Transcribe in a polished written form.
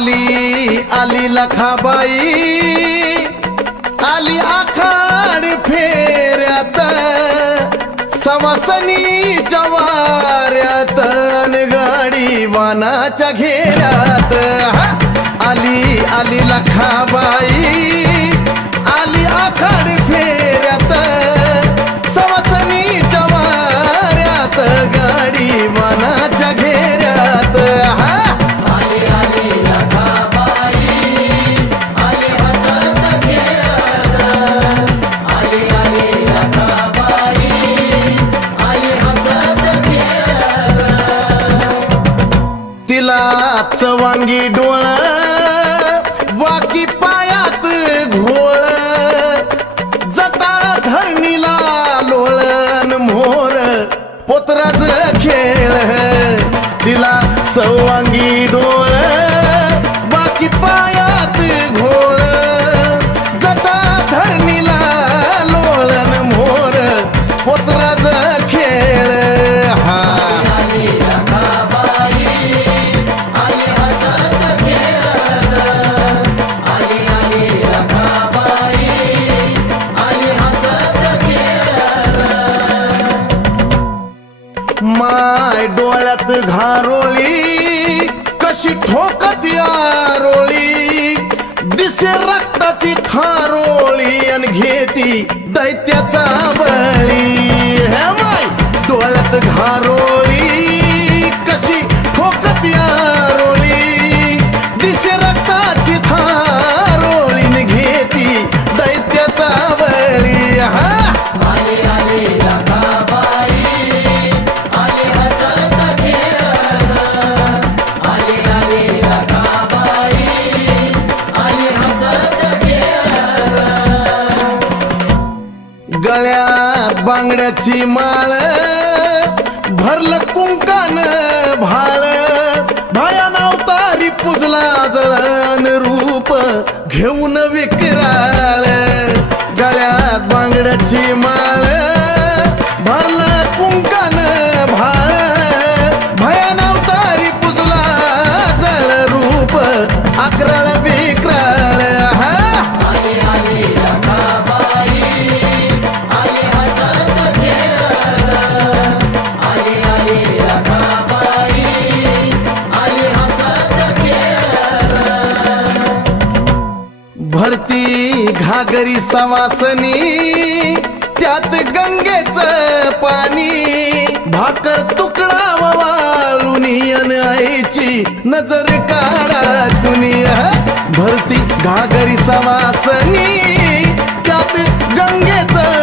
आली आली लखाबाई आली आखाड फेऱ्यात सवासनी जवाऱ्यात गाडी वानाच्या घेऱ्यात आली आली लखाबाई आली आखाड फेऱ्यात सवासनी जवाऱ्यात गाडी वानाच्या घेऱ्यात चवांगी डोळ वाकी पायात घोळ जटा धरणीला लोळण मोर पोतराच खेळ तिला चवांगी डोळ वाकी पायात घोळ जटा धरणीला लोळण मोर पोतराच खेळ माय डोळ्यात घारोळी कशी ठोकत या रोळी दिसे रक्ताची थारोळी अन घेती दैत्याचा बळी हे माय डोळ्यात घारोळी कशी ठोकत या रोळी दिसे रक्ताची थारोळी अन घेती दैत्याचा बळी गळ्यात बांगड्याची माळ भरलं कुंकान भाळ भयान अवतारी पुजला जळण रूप घेऊन विक्राळ गळ्यात बांगड्याची माळ भरलं कुंकान भाळ भयान अवतारी पुजला जळ रूप अकराळ विक्राळ भरती घागरी सवासनी त्यात गंगेचं पाणी भाकर तुकडा वाळुनी अन आईची नजर काढा कुणी भरती घागरी सवासनी त्यात गंगेचं